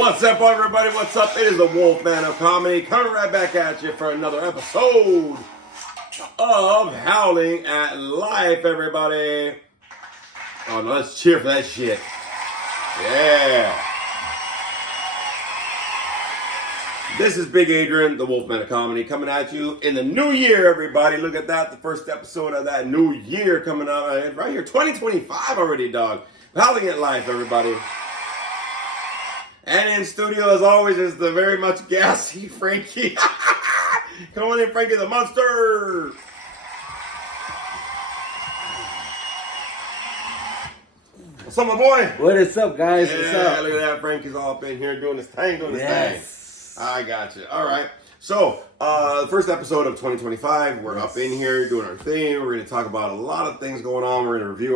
What's up, everybody? What's up? It is the Wolfman of Comedy coming right back at you for another episode of Howling at Life, everybody. Oh, no, let's cheer for that shit. Yeah. This is Big Adrian, the Wolfman of Comedy, coming at you in the new year, everybody. Look at that, the first episode of that new year coming up right here, 2025 already, dog. Howling at Life, everybody. And in studio, as always, is the very much gassy Frankie. Come on in, Frankie the Monster. What's up, my boy? What is up, guys? Yeah, What's up? look at that. Frankie's all up in here doing his thing, I got you. All right. So, the first episode of 2025, we're up in here doing our thing. We're going to talk about a lot of things going on. We're going to review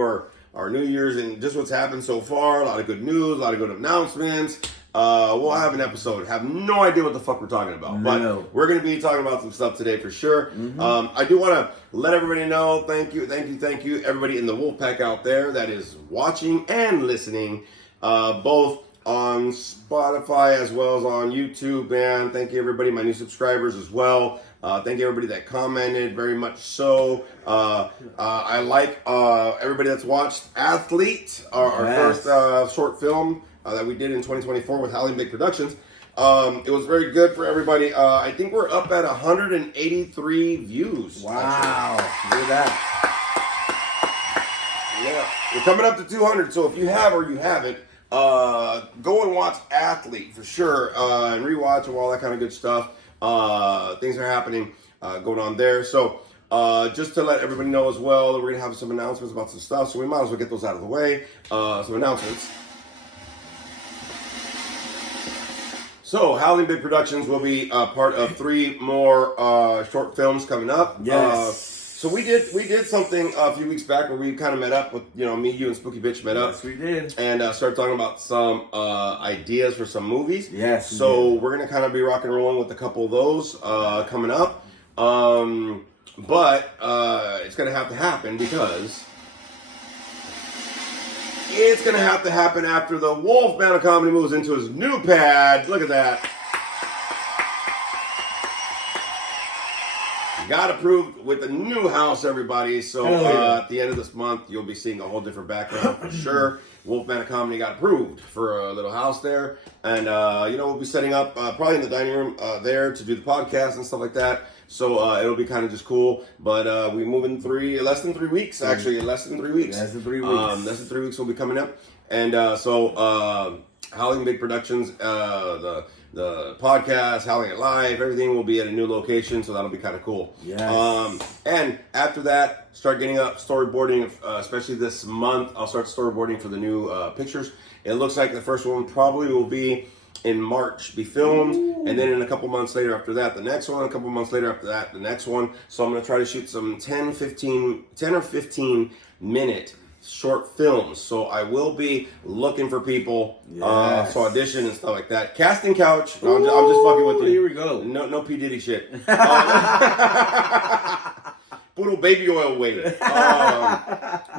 our New Year's and just what's happened so far. A lot of good news, a lot of good announcements. We'll have an episode. Have no idea what the fuck we're talking about. No. But we're going to be talking about some stuff today for sure. Mm-hmm. I do want to let everybody know, thank you, everybody in the Wolfpack out there that is watching and listening, both on Spotify as well as on YouTube, man. Thank you, everybody, my new subscribers as well. Thank you, everybody that commented, very much so. I like everybody that's watched Athlete, our first short film that we did in 2024 with Howling Big Productions. It was very good for everybody. I think we're up at 183 views. Wow, look at that. Yeah, we're coming up to 200, so if you have or you haven't, go and watch Athlete for sure, and rewatch and all that kind of good stuff. Things are happening going on there. So just to let everybody know as well that we're going to have some announcements about some stuff, so we might as well get those out of the way. Some announcements. So, Howling Big Productions will be part of 3 more short films coming up. Yes. So we did something a few weeks back where we kind of met up with, me, you, and Spooky Bitch met up. Yes, we did. And started talking about some ideas for some movies. Yes. So we're going to kind of be rock and rolling with a couple of those coming up. But it's going to have to happen because it's going to have to happen after the Wolfman of Comedy moves into his new pad. Look at that. Got approved with the new house, everybody. So at the end of this month, you'll be seeing a whole different background for sure. Wolfman of Comedy got approved for a little house there. And, we'll be setting up probably in the dining room there to do the podcast and stuff like that. So it'll be kind of just cool. But we move in less than 3 weeks, actually. Less than 3 weeks. Less than 3 weeks. Less than 3 weeks will be coming up. And Howling Big Productions, the podcast, Howling at Live, everything will be at a new location, so that'll be kind of cool. Yes. And after that, start getting up storyboarding, especially this month. I'll start storyboarding for the new pictures. It looks like the first one probably will be in March, be filmed, and then in a couple months later after that, the next one, a couple months later after that, the next one. So I'm going to try to shoot some 10 or 15 minute short films. So I will be looking for people to audition and stuff like that. Casting couch. No, I'm just fucking with you. Here we go. No P. Diddy shit. Puro baby oil weight. But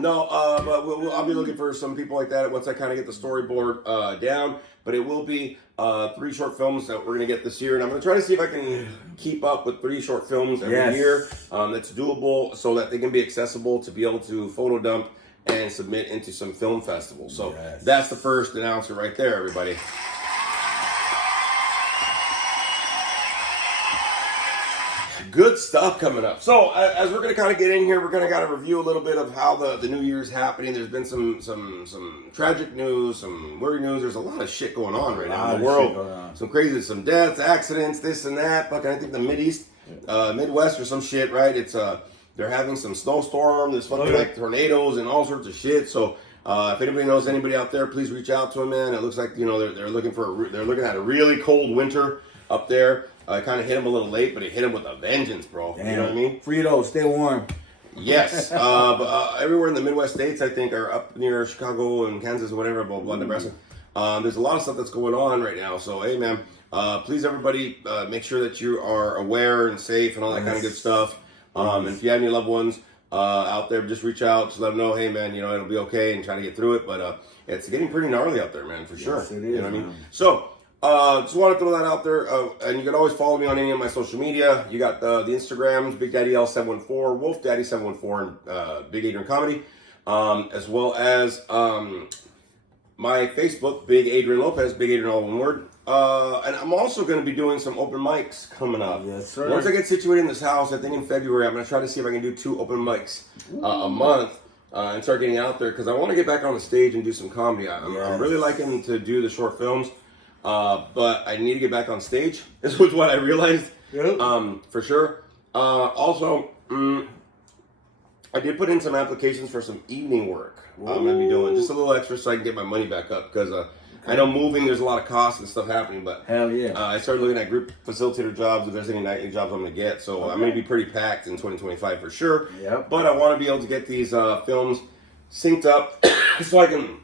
I'll be looking for some people like that once I kind of get the storyboard down. But it will be 3 short films that we're going to get this year. And I'm going to try to see if I can keep up with 3 short films every year. That's doable so that they can be accessible to be able to photo dump and submit into some film festivals. So that's the first announcement right there, everybody. Good stuff coming up. So as we're going to kind of get in here, we're going to kind of review a little bit of how the new year's happening. There's been some tragic news, some worry news. There's a lot of shit going on right now in the world. Some crazy, some deaths, accidents, this and that. Fucking, I think the Midwest or some shit, right? It's they're having some snowstorm. There's fucking like tornadoes and all sorts of shit. So if anybody knows anybody out there, please reach out to them, man. It looks like they're looking at a really cold winter up there. It kind of hit them a little late, but it hit them with a vengeance, bro. Damn. You know what I mean? Frito, stay warm. Yes. But everywhere in the Midwest states, I think, are up near Chicago and Kansas or whatever, blah, blah, Nebraska. There's a lot of stuff that's going on right now. So, hey, man, please, everybody, make sure that you are aware and safe and all that kind of good stuff. And if you have any loved ones out there, just reach out, just let them know, hey, man, it'll be okay, and try to get through it. But it's getting pretty gnarly out there, man, for sure. Yes, it is, you know what I mean? So, Just want to throw that out there. And you can always follow me on any of my social media. You got the Instagrams, Big Daddy L714, Wolf Daddy 714, and Big Adrian Comedy, as well as my Facebook, Big Adrian Lopez, Big Adrian all one word. And I'm also going to be doing some open mics coming up. Yes, sir. Once I get situated in this house, I think in February, I'm going to try to see if I can do 2 open mics a month and start getting out there because I want to get back on the stage and do some comedy. I'm really liking to do the short films, but I need to get back on stage. This was what I realized, for sure. Also, I did put in some applications for some evening work. I'm going to be doing just a little extra so I can get my money back up because I know moving, there's a lot of costs and stuff happening, but hell yeah. I started looking at group facilitator jobs if there's any nightly jobs I'm going to get. So I'm going to be pretty packed in 2025 for sure. Yep. But I want to be able to get these films synced up so I can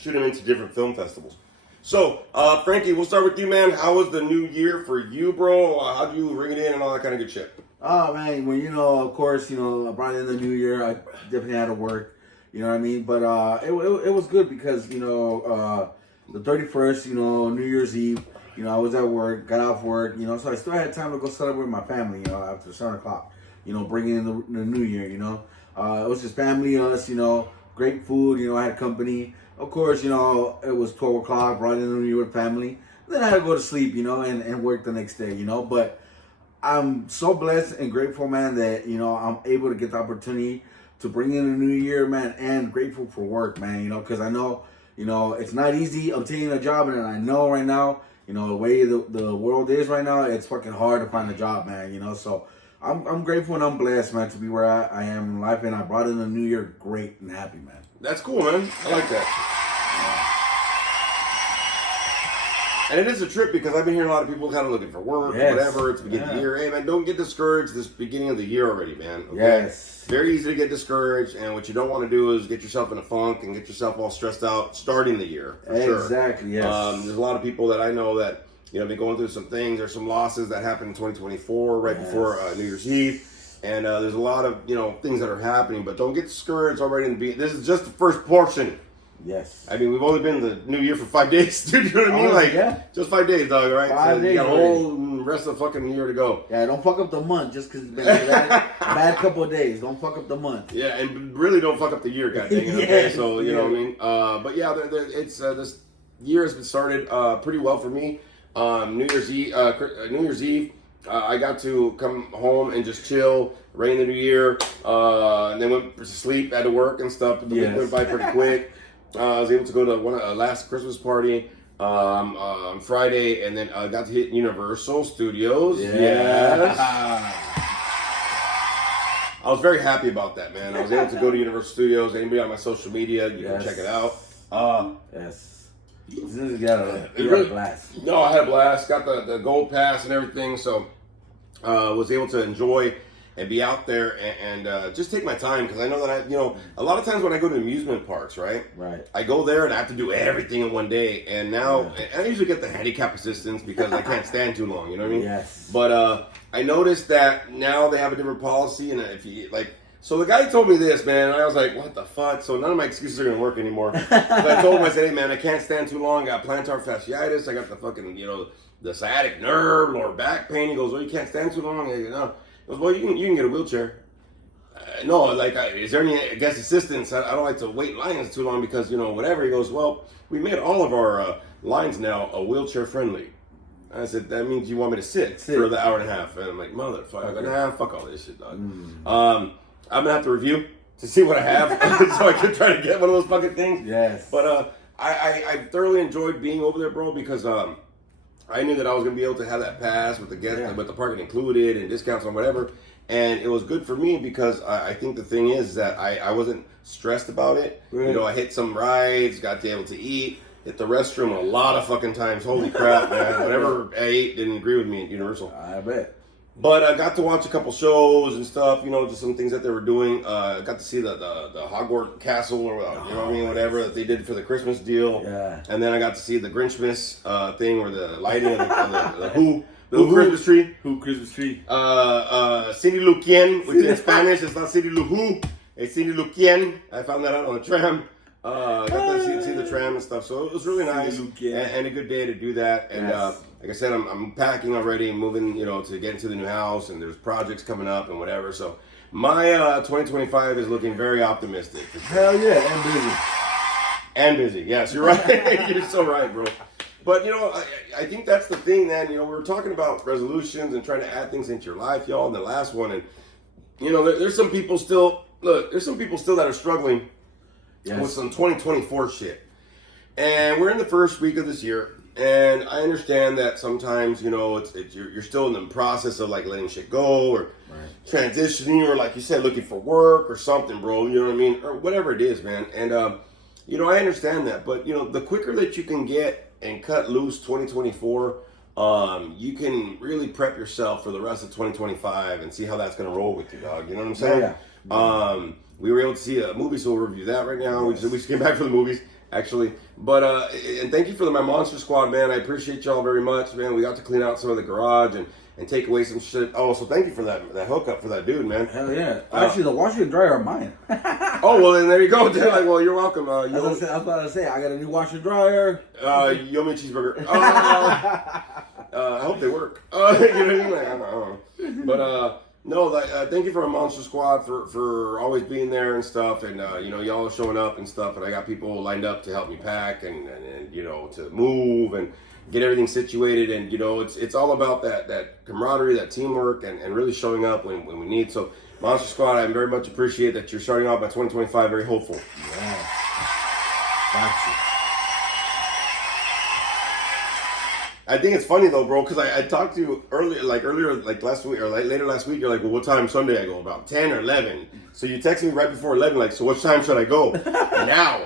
shoot them into different film festivals. So, Frankie, we'll start with you, man. How was the new year for you, bro? How do you ring it in and all that kind of good shit? Oh man, when of course, I brought in the new year, I definitely had to work. You know what I mean? But it was good because the 31st, New Year's Eve, I was at work, got off work, so I still had time to go celebrate with my family, after 7 o'clock, bringing in the new year, it was just family, us, great food, I had company. Of course, it was 12 o'clock, brought in the new year with family. Then I had to go to sleep, and work the next day, but I'm so blessed and grateful, man, that, I'm able to get the opportunity to bring in a new year, man, and grateful for work, man, because I know, it's not easy obtaining a job, and I know right now, the way the world is right now, it's fucking hard to find a job, man, so I'm grateful and I'm blessed, man, to be where I am in life, and I brought in the new year great and happy, man. That's cool, man. I like that. And it is a trip because I've been hearing a lot of people kind of looking for work or whatever. It's the beginning of the year. Hey, man, don't get discouraged this beginning of the year already, man. Okay? Yes. Very easy to get discouraged, and what you don't want to do is get yourself in a funk and get yourself all stressed out starting the year. For Exactly, sure. yes. There's a lot of people that I know that, been going through some things. There's some losses that happened in 2024 right before New Year's Eve. And there's a lot of, things that are happening, but don't get discouraged already in the beginning. This is just the first portion. Yes. I mean, we've only been in the new year for 5 days, dude. You know what I mean? Just 5 days, dog, right? 5 days. You got a whole rest of the fucking year to go. Yeah, don't fuck up the month just because it's been a bad couple of days. Don't fuck up the month. Yeah, and really don't fuck up the year, goddamn. Okay, so, you know what I mean? But yeah, it's this year has been started pretty well for me. New Year's Eve, I got to come home and just chill, rain the new year, and then went to sleep, had to work and stuff, but the week went by pretty quick. I was able to go to last Christmas party on Friday, and then I got to hit Universal Studios. Yes. I was very happy about that, man. I was able to go to Universal Studios. Anybody on my social media, you can check it out. Yes. You got a blast. No, I had a blast. Got the gold pass and everything, so was able to enjoy and be out there and just take my time because I know that a lot of times when I go to amusement parks, right? I go there and I have to do everything in one day, and now I usually get the handicap assistance because I can't stand too long. You know what I mean? Yes. But I noticed that now they have a different policy, and if you so the guy told me this, man, and I was like, what the fuck? So none of my excuses are gonna work anymore. So I told him, I said, hey man, I can't stand too long. I got plantar fasciitis. I got the fucking the sciatic nerve, lower back pain. He goes, well, you can't stand too long. I go, no. He goes, well, you can get a wheelchair. No, is there any guest assistance? I don't like to wait in lines too long because, whatever. He goes, well, we made all of our lines now wheelchair friendly. I said, that means you want me to sit for the hour and a half. And I'm like, motherfucker, nah, fuck all this shit, dog. I'm going to have to review to see what I have so I can try to get one of those fucking things. Yes. But I thoroughly enjoyed being over there, bro, because I knew that I was going to be able to have that pass with the parking included and discounts on whatever. And it was good for me because I think the thing is that I wasn't stressed about it. Right. I hit some rides, got to be able to eat, hit the restroom a lot of fucking times. Holy crap, man. Whatever I ate didn't agree with me at Universal. I bet. But I got to watch a couple shows and stuff, just some things that they were doing. Got to see the Hogwarts Castle or, whatever that they did for the Christmas deal. Yeah. And then I got to see the Grinchmas thing or the lighting of the Who. The Christmas tree. Who Christmas tree? Cindy Luquien, which in Spanish is not Cindy Lu Who. It's Cindy Luquien. I found that out on the tram. Got to see the tram and stuff. So it was really nice Luque. and a good day to do that. And Yes. like I said, I'm packing already, moving, to get into the new house, and there's projects coming up and whatever. So my 2025 is looking very optimistic. Hell yeah, and busy. And busy. Yes, you're right. You're so right, bro. But I think that's the thing, man. We were talking about resolutions and trying to add things into your life, y'all, in the last one, and there's some people still. Look, there's some people still that are struggling with some 2024 shit, and we're in the first week of this year, and I understand that sometimes you're still in the process of like letting shit go or transitioning or like you said, looking for work or something, bro. You know what I mean, or whatever it is, man. And I understand that, but the quicker that you can get and cut loose 2024, you can really prep yourself for the rest of 2025 and see how that's going to roll with you, dog. You know what I'm saying? Yeah. We were able to see a movie, so we'll review that right now. Yes. We just came back from the movies, actually. But, and thank you for my Monster Squad, man. I appreciate y'all very much, man. We got to clean out some of the garage and take away some shit. Oh, so thank you for that hookup for that dude, man. Hell yeah. Actually, the washer and dryer are mine. Oh, well, then there you go. Dude. Like, well, you're welcome. I was about to say, I got a new washer and dryer. You owe me a cheeseburger. I hope they work. You know what I mean? Like, I don't know. But, no, thank you for my Monster Squad for always being there and stuff. And, y'all are showing up and stuff. And I got people lined up to help me pack and to move and get everything situated. And, it's all about that camaraderie, that teamwork, and really showing up when we need. So, Monster Squad, I very much appreciate that you're starting off by 2025 very hopeful. Yeah. Gotcha. I think it's funny though, bro, because I talked to you earlier, like last week or later last week. You're like, well, what time Sunday I go? About 10 or 11. So you texted me right before 11, like, so what time should I go? Now,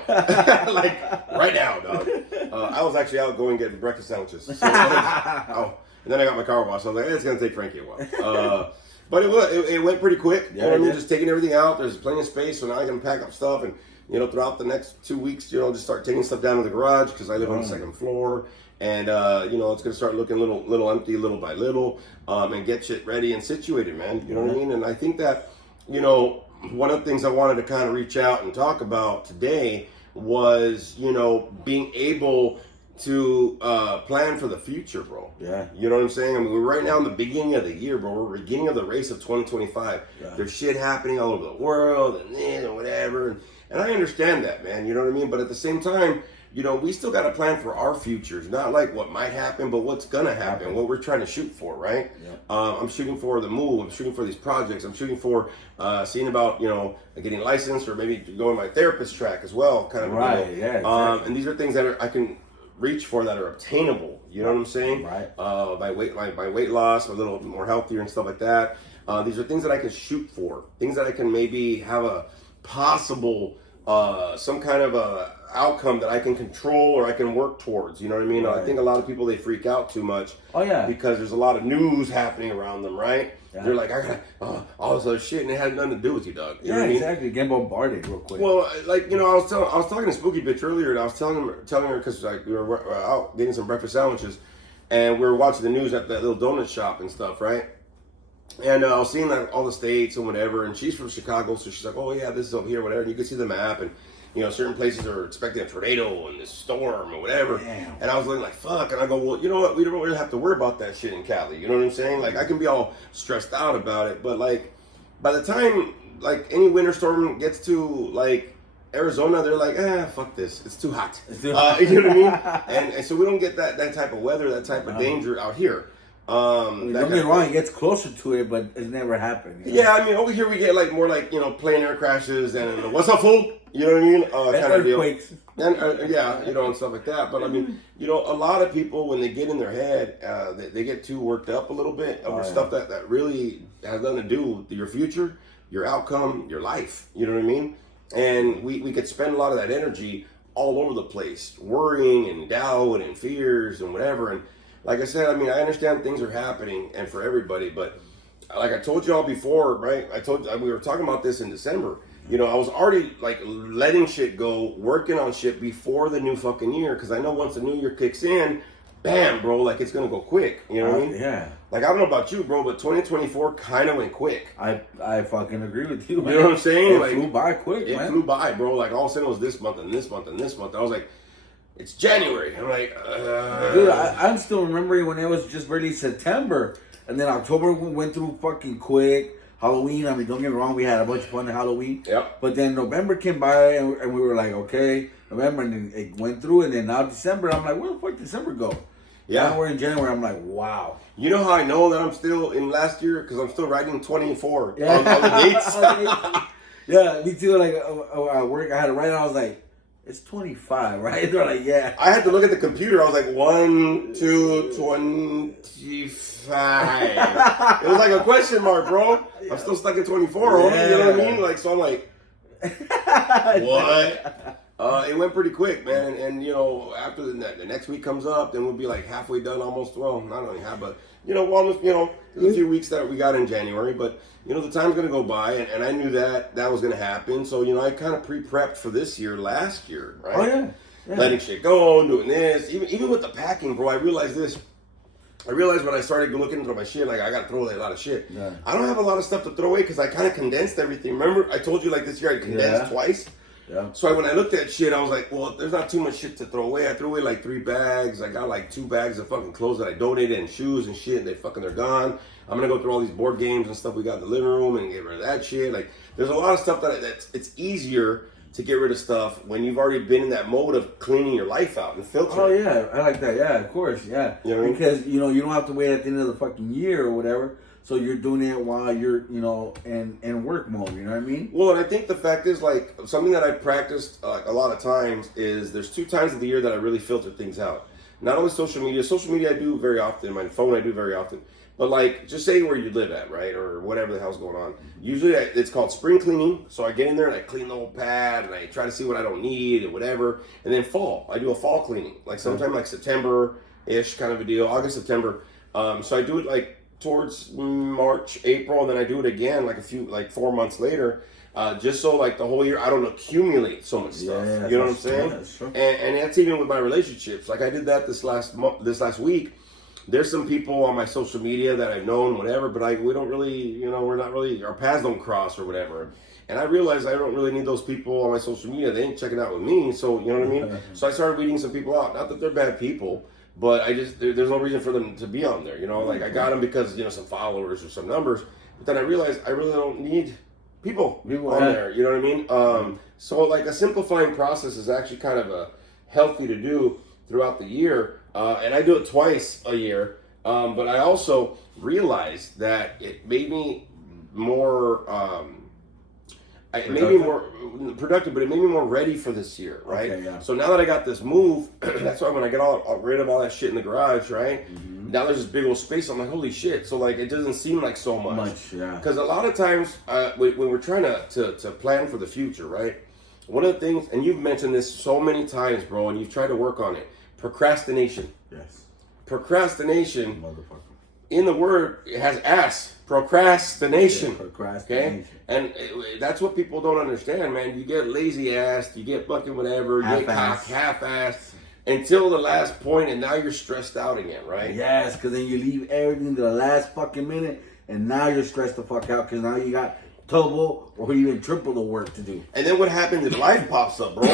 like right now, dog. I was actually out going getting breakfast sandwiches. So, and then I got my car washed. So I was like, it's gonna take Frankie a while. But it went pretty quick. You know what I mean? Just taking everything out. There's plenty of space, so now I can pack up stuff and throughout the next 2 weeks, just start taking stuff down to the garage because I live on the second floor. And, it's going to start looking little empty little by little and get shit ready and situated, man. You know what I mean? And I think that, one of the things I wanted to kind of reach out and talk about today was, being able to plan for the future, bro. Yeah. You know what I'm saying? I mean, we're right now in the beginning of the year, bro. We're beginning of the race of 2025. Yeah. There's shit happening all over the world and whatever. And I understand that, man. You know what I mean? But at the same time, we still got to plan for our futures, not like what might happen, but what's going to happen, what we're trying to shoot for, right? Yeah. I'm shooting for the move. I'm shooting for these projects. I'm shooting for seeing about, getting licensed or maybe going my therapist track as well, kind of. Right, yeah. Exactly. And these are things that I can reach for that are obtainable. You know what I'm saying? Right. By weight loss, a little more healthier and stuff like that. These are things that I can shoot for, things that I can maybe have a possible some kind of a outcome that I can control or I can work towards. You know what I mean? Right. I think a lot of people, they freak out too much. Oh yeah. Because there's a lot of news happening around them, right? Yeah. They're like, I got all this other shit, and it had nothing to do with you, Doug. You know what exactly. I mean? Get bombarded real quick. Well, like I was talking to Spooky Bitch earlier, and I was telling her because we were out getting some breakfast sandwiches, and we were watching the news at that little donut shop and stuff, right? And I was seeing like all the states and whatever, and she's from Chicago, so she's like, oh yeah, this is over here, whatever. And you can see the map, and certain places are expecting a tornado and this storm or whatever. Damn. And I was looking like, fuck. And I go, well, you know what? We don't really have to worry about that shit in Cali. You know what I'm saying? Like, I can be all stressed out about it, but like, by the time like any winter storm gets to like Arizona, they're like, fuck this. It's too hot. You know what I mean? And so we don't get that type of weather, that type of danger out here. Don't get me wrong, it gets closer to it, but it's never happened. Yeah, I mean, over here we get like more like, plane air crashes and what's up, fool? You know what I mean? Kind of earthquakes. And and stuff like that. But I mean, a lot of people, when they get in their head, they get too worked up a little bit over stuff that really has nothing to do with your future, your outcome, your life. You know what I mean? And we could spend a lot of that energy all over the place, worrying and doubt and fears and whatever. And like I said, I mean, I understand things are happening and for everybody, but like I told y'all before, right? We were talking about this in December. I was already like letting shit go, working on shit before the new fucking year, because I know once the new year kicks in, bam, bro, like it's gonna go quick. You know what I mean? Yeah. Like, I don't know about you, bro, but 2024 kind of went quick. I fucking agree with you, man. You know what I'm saying? It Like, flew by quick, it man. flew by, bro. Like, all of a sudden it was this month and this month and this month. I was like, it's January. I'm like, Dude, I'm still remembering when it was just barely September, and then October went through fucking quick. Halloween, I mean, don't get me wrong, we had a bunch of fun at Halloween. Yep. But then November came by, and we were like, okay, November, and then it went through, and then now December, I'm like, where the fuck did December go? Yeah. Now we're in January, I'm like, wow. You know how I know that I'm still in last year? Because I'm still writing 24 Yeah. on the dates. Yeah, me too. Like, at work, I had to write it, I was like, it's 25, right? They're like, yeah. I had to look at the computer. I was like, 1, 2, 25. It was like a question mark, bro. I'm still stuck at 24, homie. You know what I mean? Like, so I'm like, what? It went pretty quick, man. And you know, after the next week comes up, then we'll be like halfway done almost. Well, not only half, but you know, almost, you know, there's a few weeks that we got in January, but you know, the time's going to go by, and I knew that was going to happen. So, you know, I kind of pre-prepped for this year, last year, right? Oh, yeah. Letting shit go, doing this. Even with the packing, bro, I realized this. I realized when I started looking into my shit, like, I got to throw away a lot of shit. Yeah. I don't have a lot of stuff to throw away because I kind of condensed everything. Remember, I told you, like, this year I condensed twice? Yeah. So when I looked at shit, I was like, well, there's not too much shit to throw away. I threw away like 3 bags. I got like 2 bags of fucking clothes that I donated and shoes and shit. And they're gone. I'm gonna go through all these board games and stuff we got in the living room and get rid of that shit. Like, there's a lot of stuff that's it's easier to get rid of stuff when you've already been in that mode of cleaning your life out and filtering. Oh, yeah. I like that. Yeah, of course. Yeah. You know what I mean? Because, you know, you don't have to wait at the end of the fucking year or whatever. So you're doing it while you're, you know, in work mode. You know what I mean? Well, and I think the fact is, like, something that I practiced a lot of times is there's 2 times of the year that I really filter things out. Not only social media. Social media I do very often. My phone I do very often. But, like, just say where you live at, right? Or whatever the hell's going on. Usually it's called spring cleaning. So I get in there and I clean the whole pad and I try to see what I don't need and whatever. And then fall. I do a fall cleaning. Like, sometime like September-ish kind of a deal. August, September. So I do it, like, towards March, April, and then I do it again like 4 months later, just so like the whole year I don't accumulate so much stuff. Yeah, you know what I'm saying? That's true. And that's even with my relationships. Like I did that this last week. There's some people on my social media that I've known, whatever, but we don't really, you know, we're not really, our paths don't cross or whatever. And I realized I don't really need those people on my social media. They ain't checking out with me, so you know what I mean? So I started weeding some people out. Not that they're bad people, but there's no reason for them to be on there, you know? Like, I got them because, you know, some followers or some numbers. But then I realized I really don't need people on there, you know what I mean? So, like, a simplifying process is actually kind of healthy to do throughout the year. And I do it twice a year. But I also realized that it made me more... it made me more productive, but it made me more ready for this year, right? Okay, yeah. So now that I got this move, that's why when I get rid of all that shit in the garage, right? Mm-hmm. Now there's this big old space. I'm like, holy shit! So like, it doesn't seem like so much. Yeah. Because a lot of times when we're trying to plan for the future, right? One of the things, and you've mentioned this so many times, bro, and you've tried to work on it. Procrastination. Yes. Procrastination. Motherfucker. In the word, it has ass. Procrastination. Yeah, procrastination. Okay? And that's what people don't understand, man. You get lazy-assed, you get fucking whatever, you get cocked, half-assed, until the last point, and now you're stressed out again, right? Yes, because then you leave everything to the last fucking minute, and now you're stressed the fuck out, because now you got double or even triple the work to do. And then what happens is life pops up, bro.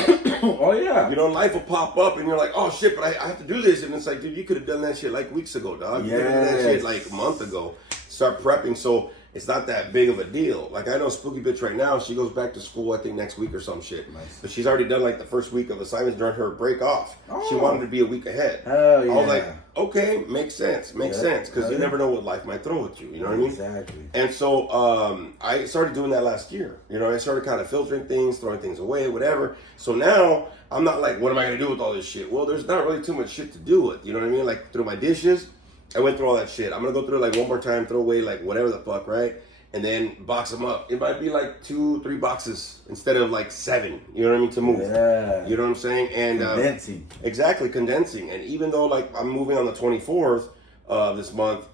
Oh, yeah. You know, life will pop up, and you're like, oh, shit, but I have to do this. And it's like, dude, you could have done that shit like weeks ago, dog. You could have done that shit like a month ago. Start prepping, so it's not that big of a deal. Like, I know Spooky Bitch right now, she goes back to school, I think, next week or some shit. Nice. But she's already done, like, the first week of assignments during her break off. Oh. She wanted to be a week ahead. Hell yeah. I was like, okay, makes sense. Makes sense, because you never know what life might throw at you. You know what I mean? Exactly. And so I started doing that last year. You know, I started kind of filtering things, throwing things away, whatever. So now I'm not like, what am I going to do with all this shit? Well, there's not really too much shit to do with. You know what I mean? Like, through my dishes, I went through all that shit. I'm going to go through it like one more time, throw away like whatever the fuck, right? And then box them up. It might be like 2-3 boxes instead of like 7. You know what I mean? To move. Yeah. You know what I'm saying? And condensing. Exactly, condensing. And even though like I'm moving on the 24th of this month,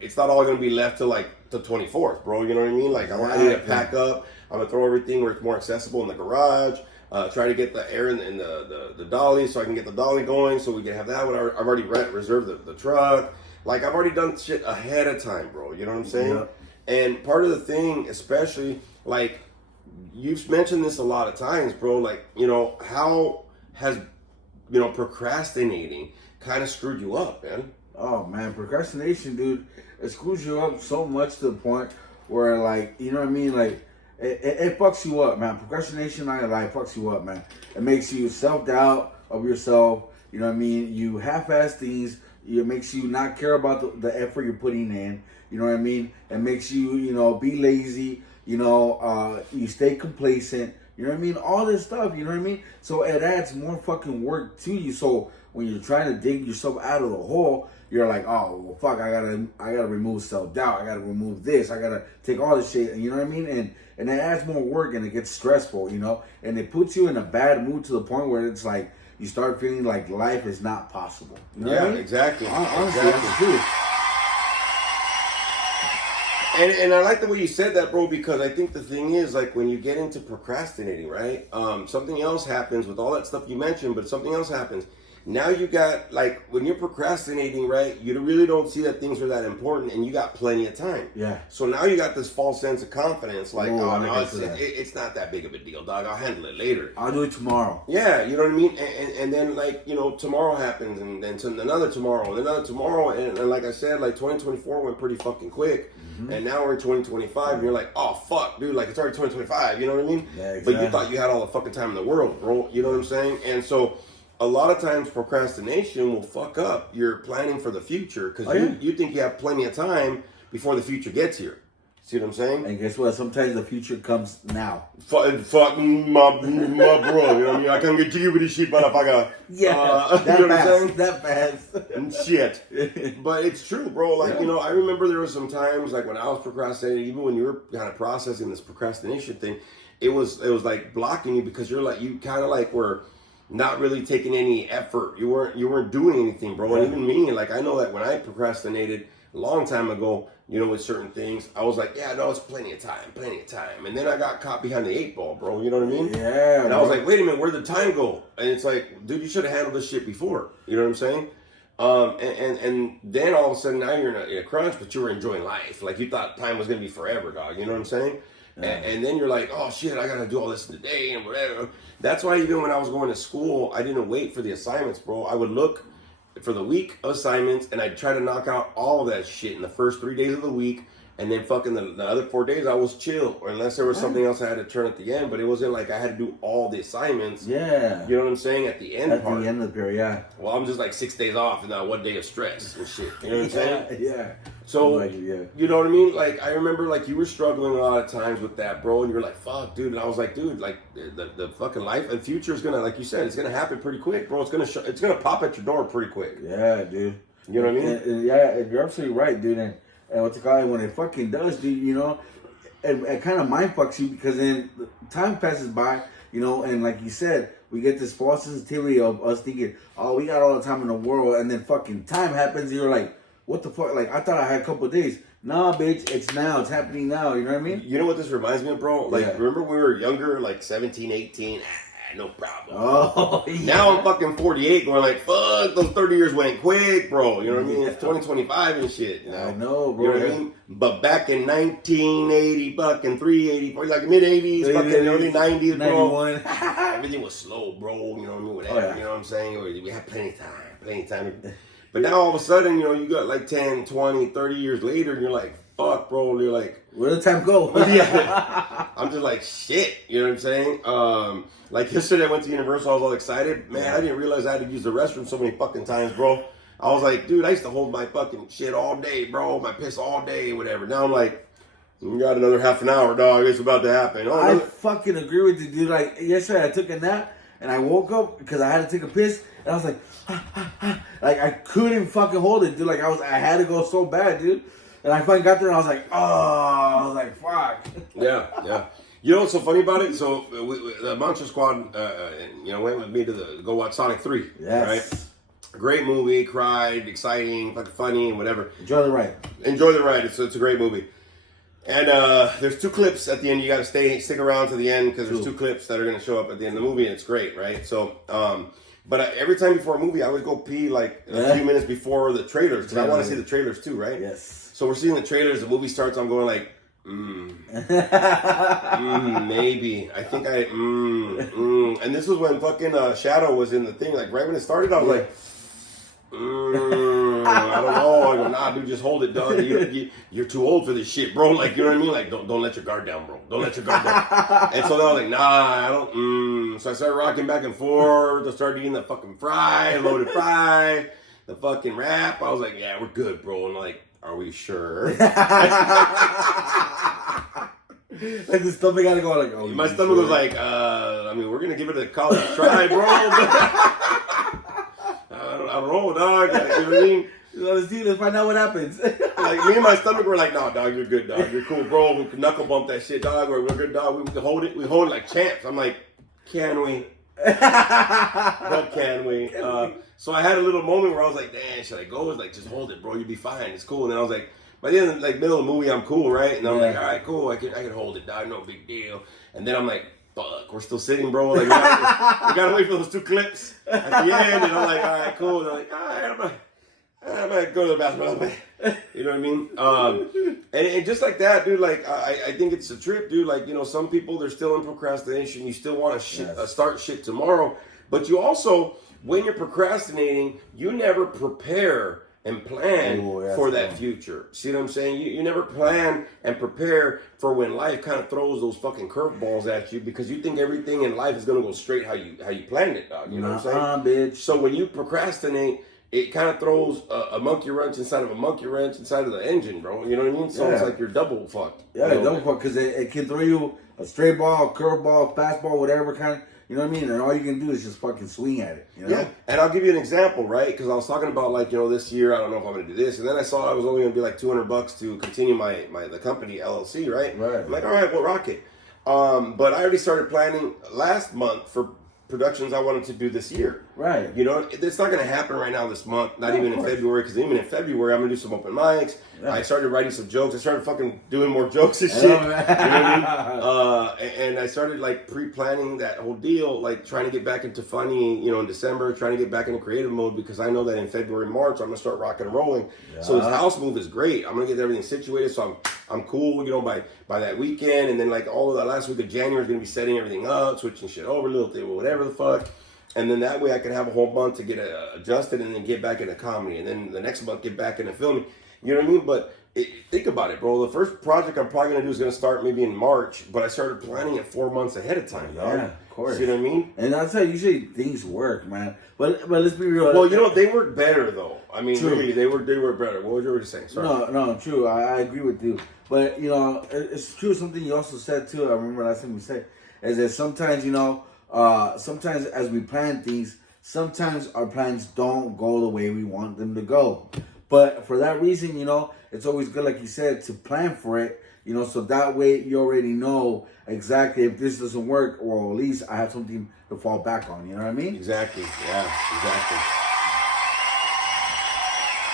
it's not all going to be left to like the 24th, bro. You know what I mean? Like I need to pack up. I'm gonna throw everything where it's more accessible in the garage. Try to get the air in the dolly so I can get the dolly going so we can have that one. I've already reserved the truck. like I've already done shit ahead of time, bro. You know what I'm saying? Yeah. And part of the thing, especially like you've mentioned this a lot of times, bro. Like, you know, how has procrastinating kind of screwed you up, man? Oh man, procrastination, dude, it screws you up so much to the point where, like, you know what I mean? Like, it fucks you up, man. Procrastination, not gonna lie, it fucks you up, man. It makes you self-doubt of yourself. You know what I mean? You half-ass things. It makes you not care about the effort you're putting in. You know what I mean? It makes you, be lazy. You stay complacent. You know what I mean? All this stuff, you know what I mean? So it adds more fucking work to you. So when you're trying to dig yourself out of the hole, you're like, oh, well, fuck, I gotta remove self-doubt. I gotta remove this. I gotta take all this shit. You know what I mean? And it adds more work and it gets stressful, and it puts you in a bad mood to the point where it's like you start feeling like life is not possible. You know what I mean? Exactly. Honestly, exactly. that's the truth. And I like the way you said that, bro, because I think the thing is, like, when you get into procrastinating, right? Something else happens with all that stuff you mentioned, but something else happens. Now you got, like, when you're procrastinating, right, you really don't see that things are that important, and you got plenty of time. Yeah. So now you got this false sense of confidence, like, Oh, no, it's not that big of a deal, dog. I'll handle it later. I'll do it tomorrow. Yeah, you know what I mean? And then, like, tomorrow happens, and then another tomorrow, and another tomorrow, and like I said, like, 2024 went pretty fucking quick. And now we're in 2025, and you're like, oh, fuck, dude, like, it's already 2025, you know what I mean? Yeah, exactly. But you thought you had all the fucking time in the world, bro, you know what I'm saying? And so, a lot of times, procrastination will fuck up your planning for the future, because you think you have plenty of time before the future gets here. See what I'm saying? And guess what? Sometimes the future comes now. Fuck my bro, you know what I mean? I can't get jiggy with this shit, motherfucker. That you know fast. That fast. And shit. But it's true, bro. Like, I remember there were some times, like, when I was procrastinating, even when you were kind of processing this procrastination thing, it was like blocking you, because you kind of like were not really taking any effort. You weren't doing anything, bro. And even me, like, I know that when I procrastinated a long time ago, with certain things, I was like, yeah, no, it's plenty of time. And then I got caught behind the 8 ball, bro. You know what I mean? Yeah. And I was like, wait a minute, where'd the time go? And it's like, dude, you should have handled this shit before. You know what I'm saying? And then all of a sudden now you're in a crunch, but you were enjoying life. Like, you thought time was going to be forever, dog. You know what I'm saying? Yeah. And then you're like, oh shit, I got to do all this today and whatever. That's why even when I was going to school, I didn't wait for the assignments, bro. I would look for the week assignments, and I'd try to knock out all of that shit in the first 3 days of the week, and then fucking the other 4 days I was chill, or unless there was something else I had to turn at the end. But it wasn't like I had to do all the assignments. Yeah. You know what I'm saying? At the end At part. the end of the period, yeah. Well, I'm just like 6 days off and not 1 day of stress and shit. You know what I'm saying? Yeah. So, like, you know what I mean? Like, I remember, like, you were struggling a lot of times with that, bro, and you're like, fuck, dude. And I was like, dude, like, the fucking life and future is gonna, like you said, it's gonna happen pretty quick, bro. It's gonna pop at your door pretty quick. Yeah, dude. You know what I mean? And you're absolutely right, dude. And what's it called? When it fucking does, dude, it kind of mind fucks you, because then time passes by, and like you said, we get this false sensitivity of us thinking, oh, we got all the time in the world, and then fucking time happens, and you're like, what the fuck? Like, I thought I had a couple of days. Nah, bitch, it's now. It's happening now. You know what I mean? You know what this reminds me of, bro? Like, remember we were younger, like 17, 18? No problem. Oh, yeah. Now I'm fucking 48 going like, fuck, those 30 years went quick, bro. You know what I mean? It's 2025 and shit. I know, bro. You know what I mean? But back in 1980, fucking 380, like mid-80s, fucking early 90s, bro. Everything was slow, bro. You know what I mean? Whatever, you know what I'm saying? We had plenty of time. But now all of a sudden, you got like 10, 20, 30 years later, and you're like, fuck, bro. And you're like, where did the time go? I'm just like, shit. You know what I'm saying? Like yesterday I went to Universal, I was all excited. Man, I didn't realize I had to use the restroom so many fucking times, bro. I was like, dude, I used to hold my fucking shit all day, bro. My piss all day, whatever. Now I'm like, we got another half an hour, dog. It's about to happen. Oh, I fucking agree with you, dude. Like, yesterday I took a nap, and I woke up because I had to take a piss, and I was like, like, I couldn't fucking hold it, dude. Like, I had to go so bad, dude. And I finally got there, and I was like, fuck. Yeah. You know what's so funny about it? So the Monster Squad, went with me to go watch Sonic 3. Yes. Right? Great movie, cried, exciting, fucking funny, and whatever. Enjoy the ride. It's a great movie. And there's 2 clips at the end. You got to stick around to the end, because there's 2 clips that are going to show up at the end of the movie, and it's great, right? So But every time before a movie, I always go pee like a few minutes before the trailers because I want to see the trailers too, right? Yes. So we're seeing the trailers. The movie starts. I'm going like, maybe. I think And this was when fucking Shadow was in the thing. Like right when it started, I was like, I don't know. I go, nah, dude, just hold it, dog. You're too old for this shit, bro. Like, you know what I mean? Like, don't let your guard down, bro. Don't let your guard down. And so then I was like, nah, I don't. So I started rocking back and forth. I started eating the fucking fry, loaded fry, the fucking wrap. I was like, yeah, we're good, bro. And like, are we sure? Like the stomach gotta go like, oh. My stomach was like, I mean, we're gonna give it a college try, bro. I don't know, dog. You know what I mean? Let's find out what happens. Like me and my stomach were like, nah, dog, you're good, dog. You're cool, bro. We can knuckle bump that shit, dog. We're good, dog. We can hold it. We hold it like champs. I'm like, can we? But can we? So I had a little moment where I was like, damn, should I go? It's like, just hold it, bro. You'll be fine. It's cool. And then I was like, by the end, like middle of the movie, I'm cool, right? And I'm like, all right, cool. I can hold it, dog. No big deal. And then I'm like, fuck, we're still sitting, bro. Like, we gotta wait for those 2 clips at the end. And I'm like, all right, cool. And I'm like, all right, I'm gonna go to the bathroom. You know what I mean? And just like that, dude. Like I think it's a trip, dude. Like, you know, some people, they're still in procrastination. You still want to start shit tomorrow, but you also, when you're procrastinating, you never prepare and plan for that future. See what I'm saying? You never plan and prepare for when life kind of throws those fucking curveballs at you because you think everything in life is gonna go straight how you planned it, dog. You know what I'm saying? Bitch. So when you procrastinate, it kind of throws a monkey wrench inside of a monkey wrench inside of the engine, bro. You know what I mean? So it's like you're double fucked. Yeah, double fucked because it can throw you a straight ball, a curve ball, fastball, whatever kind. You know what I mean? And all you can do is just fucking swing at it. You know? Yeah, and I'll give you an example, right? Because I was talking about like, you know, this year I don't know if I'm going to do this, and then I saw I was only going to be like $200 to continue the company LLC, right? Right. I'm like, all right, well, rock it. But I already started planning last month for productions I wanted to do this year. Right. You know, it's not going to happen right now this month, not even in February, because even in February, I'm going to do some open mics. Yeah. I started writing some jokes. I started fucking doing more jokes and shit. You know what I mean? And I started like pre-planning that whole deal, like trying to get back into funny, you know, in December, trying to get back into creative mode because I know that in February, March, I'm going to start rocking and rolling. Yeah. So this house move is great. I'm going to get everything situated. So I'm cool, you know, by that weekend. And then like all of the last week of January is going to be setting everything up, switching shit over, little thing, whatever the fuck. And then that way I can have a whole month to get adjusted and then get back into comedy. And then the next month get back into filming. You know what I mean? But think about it, bro. The first project I'm probably going to do is going to start maybe in March. But I started planning it 4 months ahead of time, dog. Yeah, of course. See what I mean? And I'll tell you, usually things work, man. But let's be real. Well, you know, they work better, though. I mean, really, they work better. What was you already saying? Sorry. No, true. I agree with you. But, you know, it's true. Something you also said, too, I remember last time we said, is that sometimes, you know, sometimes as we plan things, sometimes our plans don't go the way we want them to go. But for that reason, you know, it's always good, like you said, to plan for it, you know, so that way you already know exactly if this doesn't work, or at least I have something to fall back on, you know what I mean? Exactly, yeah, exactly.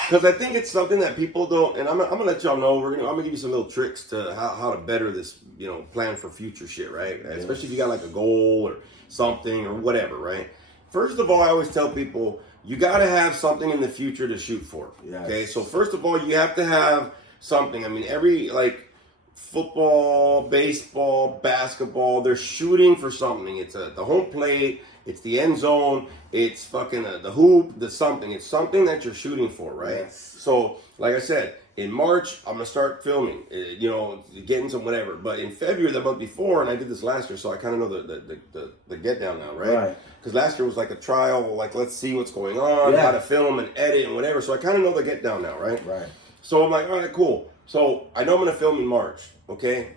Because I think it's something that people don't, and I'm gonna let y'all know, I'm gonna give you some little tricks to how to better this, you know, plan for future shit, right? Yes. Especially if you got like a goal or something or whatever, right? First of all, I always tell people, you gotta have something in the future to shoot for. Yes. Okay, so first of all, you have to have something. I mean, every like football, baseball, basketball, they're shooting for something. It's the home plate, it's the end zone, it's fucking the hoop, the something. It's something that you're shooting for, right? Yes. So, like I said, in March, I'm gonna start filming, you know, getting some whatever. But in February, the month before, and I did this last year, so I kind of know the get down now, right? Because last year was like a trial, like let's see what's going on, how to film and edit and whatever. So I kind of know the get down now, right? Right. So I'm like, all right, cool. So I know I'm gonna film in March, okay?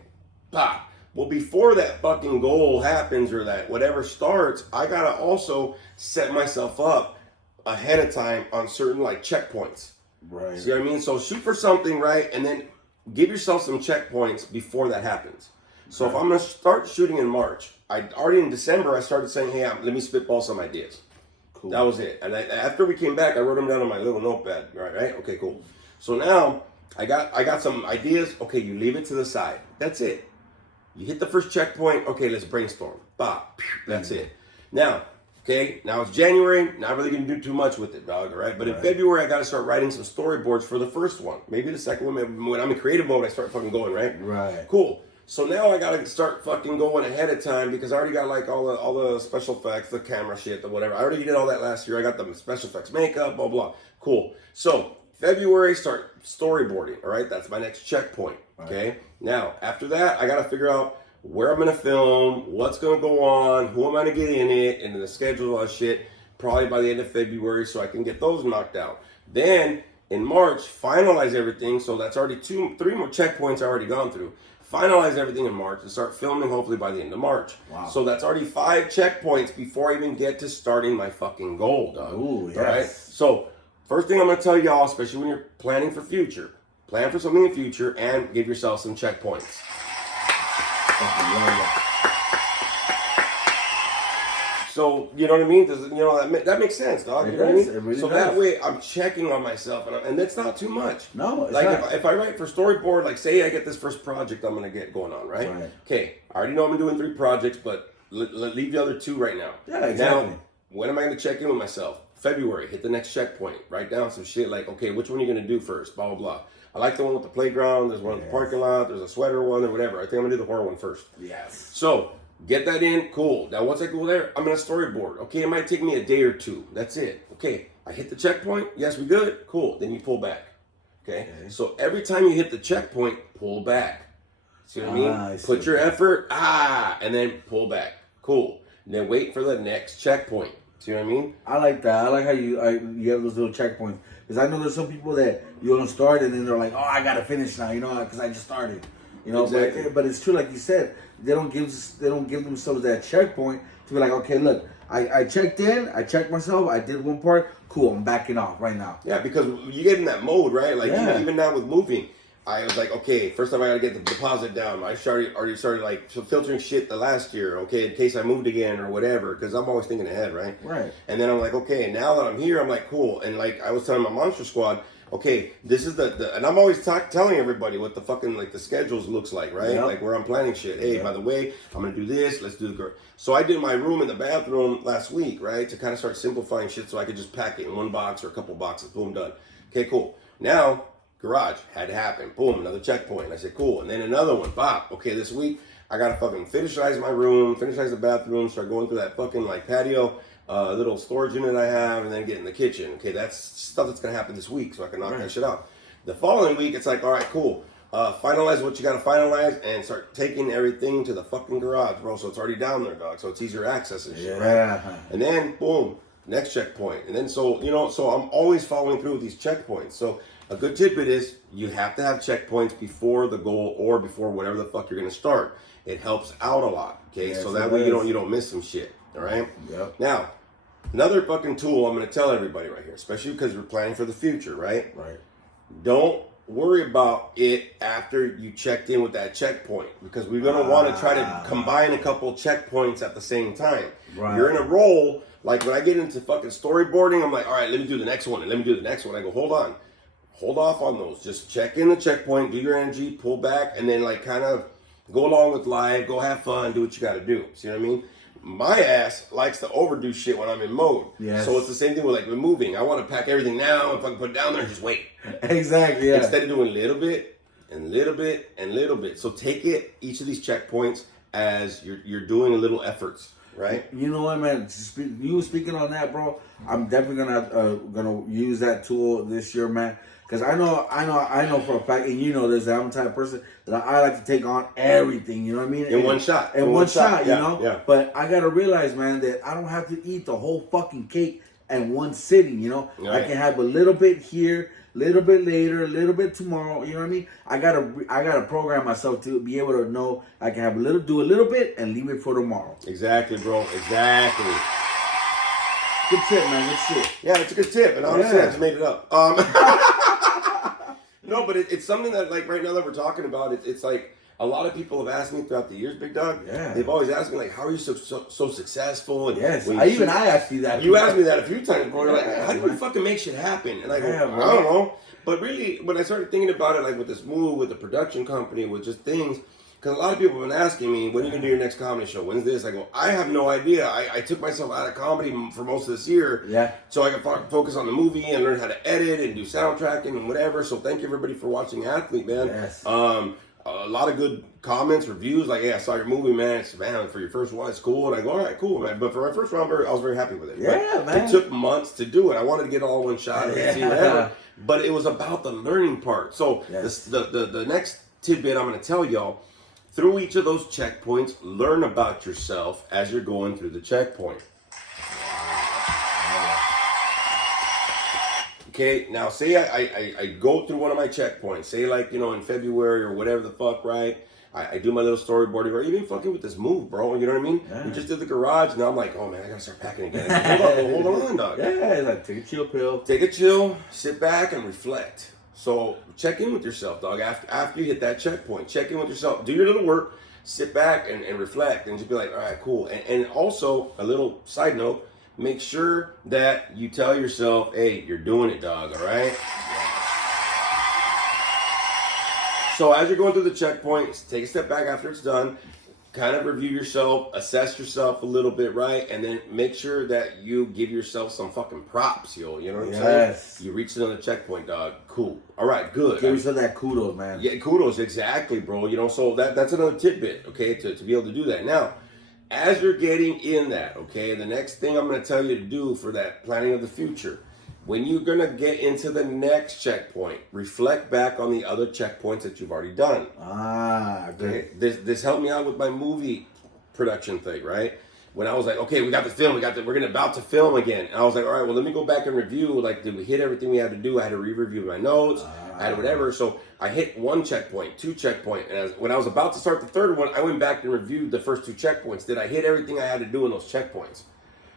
Pop. Well, before that fucking goal happens or that whatever starts, I gotta also set myself up ahead of time on certain like checkpoints. Right. See what I mean? So shoot for something, right? And then give yourself some checkpoints before that happens. So if I'm going to start shooting in March, already in December, I started saying, hey, let me spitball some ideas. Cool. That was it. And after we came back, I wrote them down on my little notepad. Right? Okay, cool. So now I got some ideas. Okay, you leave it to the side. That's it. You hit the first checkpoint. Okay, let's brainstorm. Bop. That's it. Now, Okay, now it's January, not really gonna do too much with it, dog, all right? But in February, I gotta start writing some storyboards for the first one. Maybe the second one, maybe when I'm in creative mode, I start fucking going, right? Right. Cool. So now I gotta start fucking going ahead of time because I already got like all the special effects, the camera shit, the whatever. I already did all that last year. I got the special effects makeup, blah, blah. Cool. So February, start storyboarding, all right? That's my next checkpoint, okay? Now, after that, I gotta figure out where I'm gonna film, what's gonna go on, who I'm gonna get in it, and the schedule, all that shit, probably by the end of February so I can get those knocked out. Then in March, finalize everything. So that's already 3 more checkpoints I already gone through. Finalize everything in March and start filming hopefully by the end of March. Wow. So that's already 5 checkpoints before I even get to starting my fucking goal, dog. Ooh, yes. All right? So first thing I'm gonna tell y'all, especially when you're planning for future, plan for something in the future and give yourself some checkpoints. So, you know what I mean? That makes sense, dog. You know what I mean? It really so does. that way I'm checking on myself, and that's not too much. No, it's like not. If I write for storyboard, like say I get this first project I'm gonna get going on, right? Okay, I already know I'm doing 3 projects, but leave the other 2 right now. Yeah, exactly. Now, when am I gonna check in with myself? February, hit the next checkpoint. Write down some shit like, okay, which one are you gonna do first? Blah, blah, blah. I like the one with the playground. There's one with the parking lot. There's a sweater one or whatever. I think I'm gonna do the horror one first. Yes. So get that in, cool. Now once I go there, I'm gonna storyboard. Okay, it might take me a day or 2. That's it. Okay, I hit the checkpoint. Yes, we good. Cool. Then you pull back. Okay. So every time you hit the checkpoint, pull back. See what I mean? I Put see. your effort, and then pull back. Cool. And then wait for the next checkpoint. See what I mean? I like that. I like how you have those little checkpoints. Because I know there's some people that you don't start and then they're like, oh, I gotta finish now, you know, because I just started. You know, Exactly. but it's true, like you said, they don't give themselves that checkpoint to be like, okay, look, I checked in, I checked myself, I did one part, cool, I'm backing off right now. Yeah, because you get in that mode, right? Like Yeah. even now with moving, I was like, okay, first time I gotta get the deposit down. I already started like filtering shit the last year, okay, in case I moved again or whatever, because I'm always thinking ahead, right? Right. And then I'm like, okay, now that I'm here, I'm like, cool. And like I was telling my Monster Squad, okay, this is the and I'm always telling everybody what the fucking like the schedules looks like, right? Yep. Like where I'm planning shit. Hey, by the way, I'm gonna do this. Let's do the. So I did my room and the bathroom last week, right, to kind of start simplifying shit, so I could just pack it in one box or a couple boxes. Boom, done. Okay, cool. Now garage had to happen. Boom, another checkpoint. I said, cool, and then another one. Bop. Okay, this week I gotta fucking finisherize my room, finisherize the bathroom, start going through that fucking like patio. Little storage unit I have, and then get in the kitchen. Okay, that's stuff that's gonna happen this week, so I can knock that shit out. The following week, it's like, all right, cool. Finalize what you gotta finalize, and start taking everything to the fucking garage, bro. So it's already down there, dog. So it's easier access and shit, right? And then boom, next checkpoint, and then so I'm always following through with these checkpoints. So a good tidbit is you have to have checkpoints before the goal or before whatever the fuck you're gonna start. It helps out a lot. Okay, Yes, so that it way does. you don't miss some shit. All right. Yep. Now, another fucking tool I'm going to tell everybody right here, especially because we're planning for the future, right? Right. Don't worry about it after you checked in with that checkpoint, because we're going to want to try to combine a couple checkpoints at the same time. Right. You're in a roll. Like when I get into fucking storyboarding, I'm like, all right, let me do the next one, and let me do the next one. I go, hold on. Hold off on those. Just check in the checkpoint, do your energy, pull back, and then like kind of go along with life, go have fun, do what you got to do. See what I mean? My ass likes to overdo shit when I'm in mode. Yes. So it's the same thing with like with moving. I want to pack everything now. If I can put it down there and just wait. Exactly, yeah. Instead of doing little bit and little bit and little bit. So take it, each of these checkpoints, as you're doing little efforts, right? You know what, man? You speaking on that, bro. I'm definitely gonna use that tool this year, man. Because I know for a fact, and you know this, I'm the type of person that I like to take on everything, you know what I mean? In one shot. In one shot, you yeah, know? Yeah. But I got to realize, man, that I don't have to eat the whole fucking cake in one sitting, you know? Right. I can have a little bit here, a little bit later, a little bit tomorrow, you know what I mean? I gotta program myself to be able to know I can do a little bit and leave it for tomorrow. Exactly, bro. Exactly. Good tip, man. Good shit. Yeah, it's a good tip, and honestly, Yeah. I just made it up. No, but it's something that, like, right now that we're talking about, it's like a lot of people have asked me throughout the years, Big Dog. Yeah. They've always asked me, like, how are you so successful? And Yes. when I you asked you that. You asked me that a few times, bro. You're like, Yeah, how do you fucking make shit happen? And I go, Yeah, I bro. don't know. But really, when I started thinking about it, like with this move, with the production company, with just things, Because a lot of people have been asking me, when are you going to do your next comedy show? When's this? I go, I have no idea. I took myself out of comedy for most of this year. Yeah. So I can focus on the movie and learn how to edit and do soundtracking and whatever. So thank you everybody for watching Athlete, man. Yes. A lot of good comments, reviews, like, hey, I saw your movie, man. It's, man, for your first one, it's cool. And I go, all right, cool, man. But for my first one, I was very happy with it. Yeah, man. It took months to do it. I wanted to get all one shot and see whatever. But it was about the learning part. So the next tidbit I'm going to tell y'all, through each of those checkpoints, learn about yourself as you're going through the checkpoint. Okay, now say I go through one of my checkpoints. Say like, you know, in February or whatever the fuck, right? I do my little storyboarding or even fucking with this move, bro. You know what I mean? Yeah. We just did the garage. Now I'm like, oh man, I gotta start packing again. Hold on, dog. Yeah, like take a chill pill. Take a chill, sit back and reflect. So check in with yourself, dog. After you hit that checkpoint, check in with yourself. Do your little work, sit back and reflect and just be like, all right, cool. And also, a little side note, make sure that you tell yourself, hey, you're doing it, dog, all right? So as you're going through the checkpoints, take a step back after it's done, kind of review yourself, assess yourself a little bit, right? And then make sure that you give yourself some fucking props, yo. You know what I'm saying? You reached another checkpoint, dog. Cool. All right, good. Give yourself that kudos, man. Yeah, kudos, exactly, bro. You know, so that's another tidbit, okay, to be able to do that. Now, as you're getting in that, okay, the next thing I'm going to tell you to do for that planning of the future, when you're going to get into the next checkpoint, reflect back on the other checkpoints that you've already done. Okay. This helped me out with my movie production thing, right? When I was like, okay, we got the film, we're about to film again. And I was like, all right, well, let me go back and review. Like, did we hit everything we had to do? I had to re-review my notes. I had whatever. So I hit one checkpoint, two checkpoint. And when I was about to start the third one, I went back and reviewed the first two checkpoints. Did I hit everything I had to do in those checkpoints?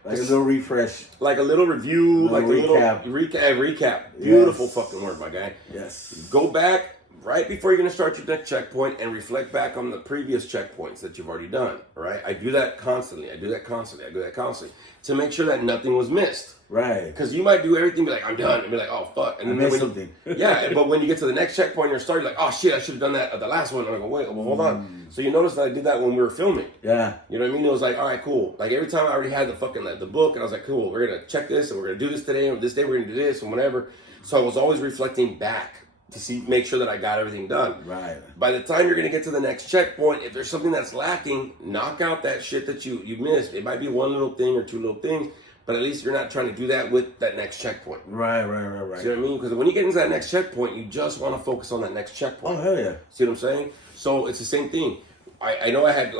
Like a little refresh. Like a little review, like recap. a little recap. Beautiful fucking word, my guy. Yes. Go back right before you're going to start your next checkpoint and reflect back on the previous checkpoints that you've already done. All right? I do that constantly. To make sure that nothing was missed. Right. Because you might do everything, be like, I'm done. And be like, oh, fuck. And I then missed something. Yeah, but when you get to the next checkpoint, you're starting like, oh, shit, I should have done that at the last one. And I go, wait, well, hold on. So you notice that I did that when we were filming. Yeah. You know what I mean? It was like, all right, cool. Like every time I already had the fucking the book, and I was like, cool, we're going to check this, and we're going to do this today, and this day we're going to do this, and whatever. So I was always reflecting back to make sure that I got everything done. Right. By the time you're going to get to the next checkpoint, if there's something that's lacking, knock out that shit that you missed. It might be one little thing or two little things, but at least you're not trying to do that with that next checkpoint. Right. See what I mean? Because when you get into that next checkpoint, you just want to focus on that next checkpoint. Oh, hell yeah. See what I'm saying? So it's the same thing. I know I had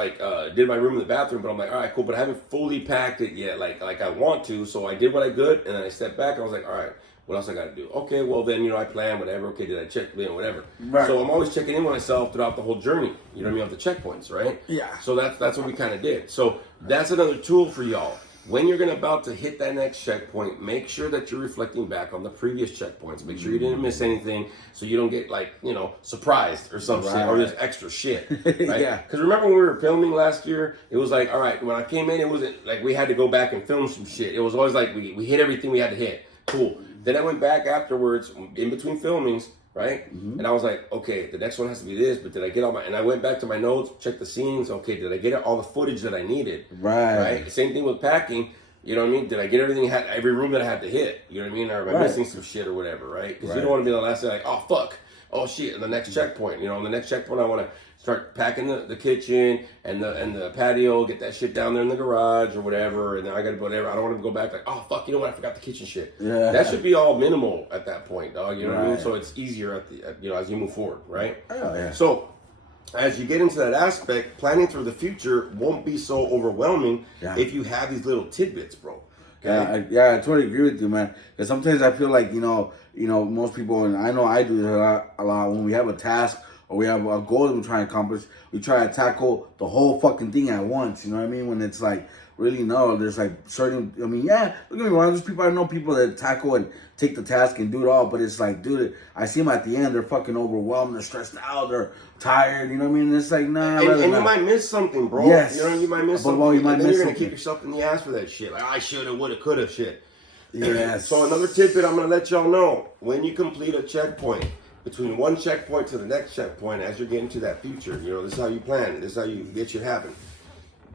did my room in the bathroom, but I'm like, all right, cool, but I haven't fully packed it yet, like I want to. So I did what I could, and then I stepped back. And I was like, all right, what else I got to do? Okay, well then I plan whatever. Okay, did I check? Whatever. Right. So I'm always checking in with myself throughout the whole journey. You know what I mean? Of the checkpoints, right? Yeah. So that's what we kind of did. So that's another tool for y'all. When you're about to hit that next checkpoint, make sure that you're reflecting back on the previous checkpoints. Make sure you didn't miss anything, so you don't get surprised or some shit or just extra shit. Right? Yeah. Because remember when we were filming last year, it was like, all right, when I came in, it wasn't like we had to go back and film some shit. It was always like we hit everything we had to hit. Cool. Then I went back afterwards, in between filmings, right? And I was like, okay, the next one has to be this, but did I get all my... And I went back to my notes, checked the scenes. Okay, did I get all the footage that I needed? Right. Same thing with packing. You know what I mean? Did I get everything, every room that I had to hit? You know what I mean? Or am I missing some shit or whatever, right? Because you don't want to be the last day like, oh, fuck. Oh, shit. And the next checkpoint, on the next checkpoint, I want to start packing the kitchen and the patio, get that shit down there in the garage or whatever. And then I got to go whatever. I don't want to go back like, oh, fuck, you know what? I forgot the kitchen shit. Yeah. That should be all minimal at that point, dog. You know what I mean? So it's easier as you move forward, right? Oh, yeah. So as you get into that aspect, planning for the future won't be so overwhelming if you have these little tidbits, bro. Okay? Yeah, I totally agree with you, man. Because sometimes I feel like most people, and I know I do this a lot. When we have a task or we have a goal that we're trying to accomplish, we try to tackle the whole fucking thing at once. You know what I mean? When it's like, really, no, there's like certain. I mean, yeah, don't get me wrong. There's people, I know people that tackle and take the task and do it all, but it's like, dude, I see them at the end. They're fucking overwhelmed. They're stressed out. They're tired. You know what I mean? It's like, nah. And you might miss something, bro. Yes. You might miss something. Well, you might then miss you're gonna something. kick yourself in the ass for that shit. Like I shoulda, woulda, coulda shit. Yes. So another tidbit I'm gonna let y'all know: when you complete a checkpoint, between one checkpoint to the next checkpoint as you're getting to that future. You know, this is how you plan. This is how you get shit happen.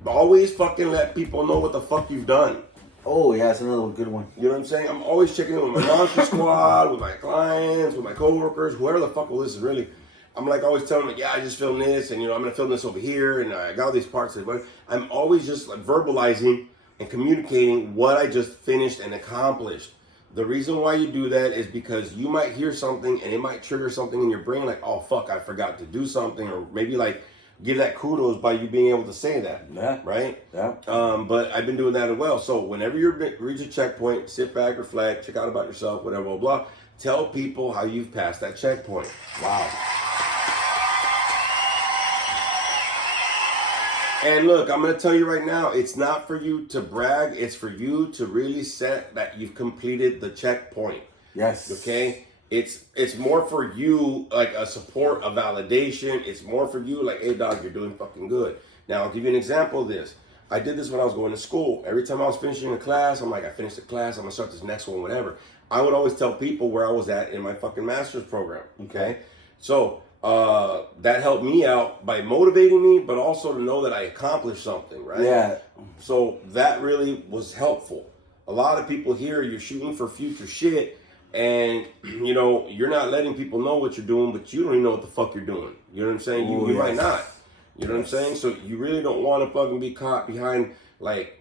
Always fucking let people know what the fuck you've done. Oh, yeah, that's another good one. You know what I'm saying? I'm always checking in with my monster squad, with my clients, with my coworkers, whoever the fuck will listen, really. I'm like always telling them, like, yeah, I just filmed this, and you know, I'm gonna film this over here, and I got all these parts. But I'm always just like verbalizing and communicating what I just finished and accomplished. The reason why you do that is because you might hear something and it might trigger something in your brain, like, oh fuck, I forgot to do something, or maybe like give that kudos by you being able to say that. Yeah. Right? Yeah. But I've been doing that as well. So whenever you reach a checkpoint, sit back, reflect, check out about yourself, whatever, blah, blah. Tell people how you've passed that checkpoint. Wow. And look, I'm going to tell you right now, it's not for you to brag. It's for you to really set that you've completed the checkpoint. Yes. Okay? It's more for you, like a support, a validation. It's more for you, like, hey, dog, you're doing fucking good. Now, I'll give you an example of this. I did this when I was going to school. Every time I was finishing a class, I'm like, I finished the class, I'm going to start this next one, whatever. I would always tell people where I was at in my fucking master's program, okay? So, that helped me out by motivating me, but also to know that I accomplished something, right? Yeah. So that really was helpful. A lot of people here, you're shooting for future shit, and you know, you're not letting people know what you're doing, but you don't even know what the fuck you're doing. You know what I'm saying? You Yes. might not. You know what I'm saying? So you really don't want to fucking be caught behind, like,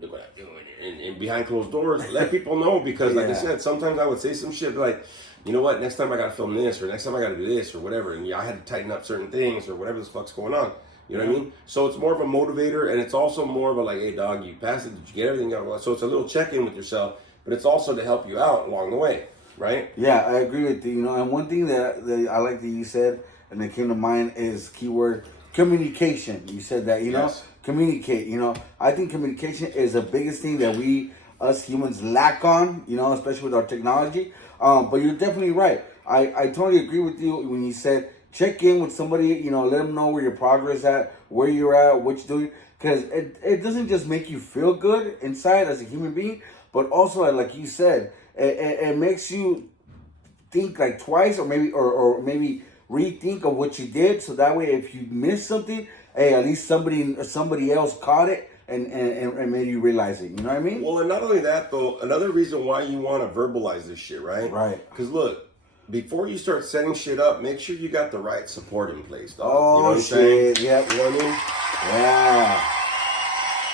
look what I'm doing, and behind closed doors. Let people know, because like I Yeah. said, sometimes I would say some shit like, you know what, next time I gotta film this, or next time I gotta do this, or whatever, and yeah, I had to tighten up certain things, or whatever the fuck's going on. You know what I mean? So it's more of a motivator, and it's also more of a like, hey dog, you passed it, did you get everything out? So it's a little check-in with yourself, but it's also to help you out along the way, right? Yeah, I agree with you. You know, and one thing that I like that you said, and that came to mind, is keyword communication. You said that, you know, Yes. communicate. You know, I think communication is the biggest thing that we, us humans, lack on. You know, especially with our technology. But you're definitely right. I totally agree with you when you said check in with somebody. You know, let them know where your progress at, where you're at, what you're doing, because it doesn't just make you feel good inside as a human being, but also, like you said, it makes you think like twice, or maybe rethink of what you did, so that way if you miss something, hey, at least somebody else caught it and made you realize it. You know what I mean? Well, and not only that, though, another reason why you want to verbalize this shit, right? Right. Because look, before you start setting shit up, make sure you got the right support in place, dog. Oh, you know what I'm shit, saying? yep. You know what I mean? Yeah.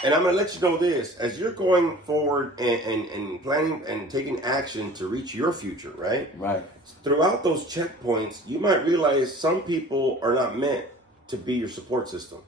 And I'm going to let you know this. As you're going forward and planning and taking action to reach your future, right? Right. Throughout those checkpoints, you might realize some people are not meant to be your support system.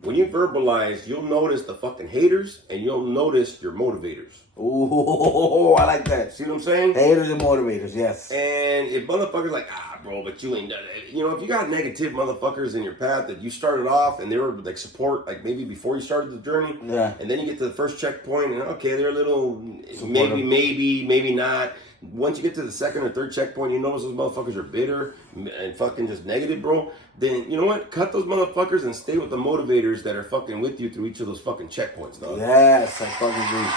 When you verbalize, you'll notice the fucking haters, and you'll notice your motivators. Ooh, I like that. See what I'm saying? Haters and motivators, yes. And if motherfuckers like, bro, but you ain't done it. You know, if you got negative motherfuckers in your path that you started off and they were like support, like maybe before you started the journey, Yeah. and then you get to the first checkpoint and okay, they're a little Supportive. maybe not. Once you get to the second or third checkpoint, you notice those motherfuckers are bitter and fucking just negative, bro. Then you know what? Cut those motherfuckers and stay with the motivators that are fucking with you through each of those fucking checkpoints, dog. Yes, I fucking agree.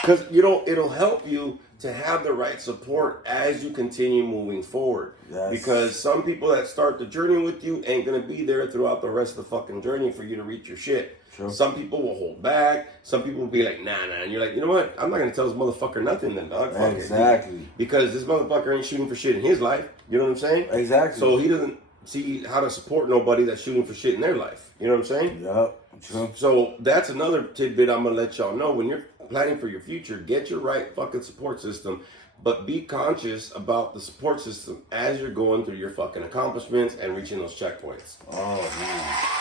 Because, you know, it'll help you to have the right support as you continue moving forward. Yes. Because some people that start the journey with you ain't going to be there throughout the rest of the fucking journey for you to reach your shit. Sure. Some people will hold back. Some people will be like, nah. And you're like, you know what? I'm not going to tell this motherfucker nothing then, dog. Fuck it. Exactly. Because this motherfucker ain't shooting for shit in his life. You know what I'm saying? Exactly. So he doesn't see how to support nobody that's shooting for shit in their life. You know what I'm saying? Yep. True. So that's another tidbit I'm gonna let y'all know. When you're planning for your future, get your right fucking support system, but be conscious about the support system as you're going through your fucking accomplishments and reaching those checkpoints. Oh man.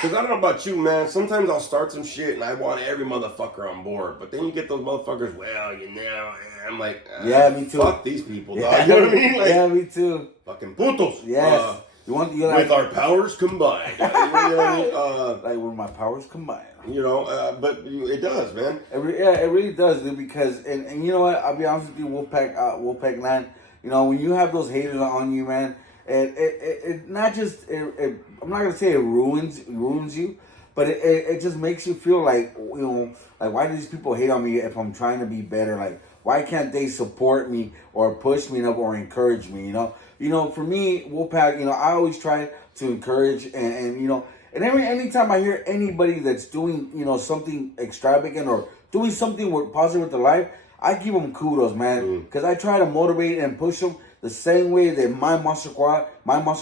Because I don't know about you, man. Sometimes I'll start some shit and I want every motherfucker on board. But then you get those motherfuckers, well, you know, I'm like, Yeah, me too. Fuck these people, dog. Yeah. You know what I mean? Like, Yeah, me too. fucking putos. Yes. You With our powers combined. You know what I mean? like when my powers combine. But it does, man. It really does, dude. Because and you know what? I'll be honest with you, Wolfpack Land. You know, when you have those haters on you, man, it not just I'm not gonna say it ruins you, but it just makes you feel like, like, why do these people hate on me if I'm trying to be better? Like, why can't they support me or push me up or encourage me? For me, Wolfpack, I always try to encourage and anytime I hear anybody that's doing, something extravagant or doing something positive with their life, I give them kudos, man, because I try to motivate and push them the same way that my Monster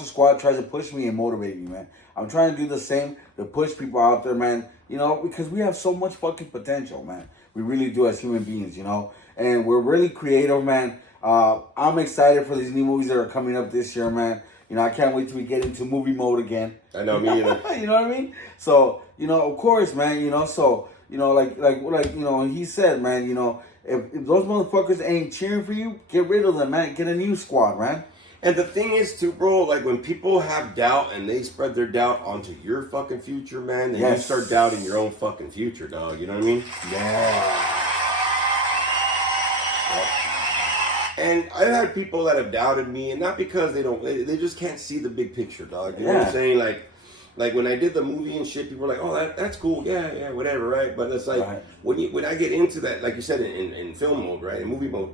Squad tries to push me and motivate me, man. I'm trying to do the same to push people out there, man. Because we have so much fucking potential, man. We really do as human beings, and we're really creative, man. I'm excited for these new movies that are coming up this year, man. I can't wait till we get into movie mode again. I know, me either. You know what I mean? So, of course, man, like he said, man, if those motherfuckers ain't cheering for you, get rid of them, man. Get a new squad, man. And the thing is, too, bro, like when people have doubt and they spread their doubt onto your fucking future, man, then you start doubting your own fucking future, dog. You know what I mean? Yeah. And I've had people that have doubted me, and not because they just can't see the big picture, dog. You know what I'm saying? Like when I did the movie and shit, people were like, "Oh, that's cool, yeah, whatever, right?" But it's like when I get into that, like you said, in film mode, right, in movie mode,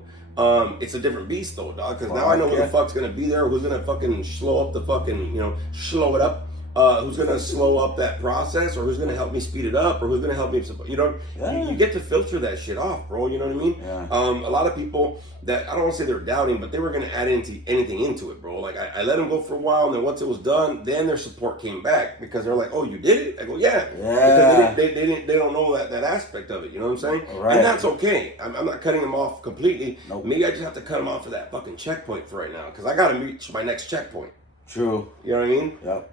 it's a different beast though, dog. Because now I know who the fuck's gonna be there, who's gonna fucking slow up the fucking, slow it up. Who's gonna slow up that process, or who's gonna help me speed it up, or who's gonna help me? You get to filter that shit off, bro. You know what I mean? Yeah. A lot of people that I don't want to say they're doubting, but they were gonna add anything into it, bro. Like I let them go for a while, and then once it was done, then their support came back because they're like, "Oh, you did it?" I go, "Yeah," because they don't know that aspect of it. You know what I'm saying? Right. And that's okay. I'm not cutting them off completely. Nope. Maybe I just have to cut them off for that fucking checkpoint for right now because I gotta reach my next checkpoint. True. You know what I mean? Yep.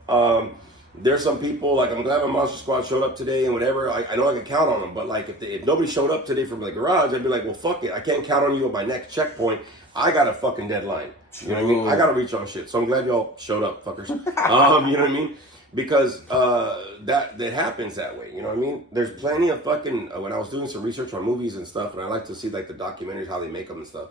There's some people, like, I'm glad my Monster Squad showed up today and whatever. I know I can count on them, but, like, if nobody showed up today from the garage, I'd be like, well, fuck it. I can't count on you at my next checkpoint. I got a fucking deadline. You know what I mean? I got to reach on shit. So I'm glad y'all showed up, fuckers. You know what I mean? Because that happens that way. You know what I mean? There's plenty of fucking, when I was doing some research on movies and stuff, and I like to see, like, the documentaries, how they make them and stuff.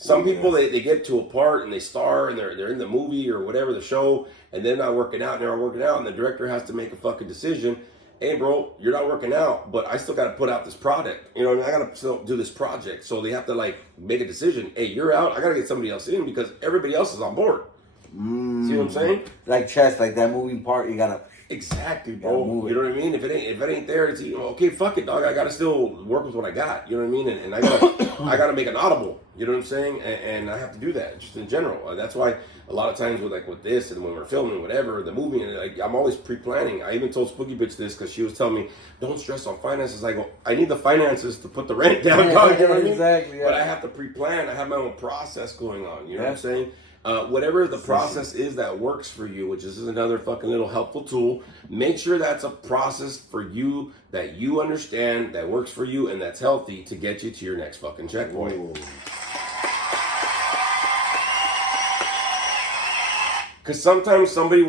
Some people, they get to a part and they star and they're in the movie or whatever, the show, and they're not working out and the director has to make a fucking decision. Hey, bro, you're not working out, but I still got to put out this product. You know what I mean? I got to still do this project. So they have to, like, make a decision. Hey, you're out. I got to get somebody else in because everybody else is on board. See what I'm saying? Like chess, like that moving part, you got to... Exactly, bro. You know what I mean? If it ain't there, it's okay. Fuck it, dog. I gotta still work with what I got. You know what I mean? And I gotta make an audible. You know what I'm saying? And I have to do that just in general. That's why a lot of times with this and when we're filming whatever the movie, and like I'm always pre-planning. I even told Spooky Bitch this because she was telling me, "Don't stress on finances." I go, "I need the finances to put the rent down, dog." You know what I mean? Exactly. Yeah. But I have to pre-plan. I have my own process going on. You know what I'm saying? Whatever the process is that works for you, which is another fucking little helpful tool, make sure that's a process for you that you understand, that works for you, and that's healthy to get you to your next fucking checkpoint. Ooh. Because sometimes somebody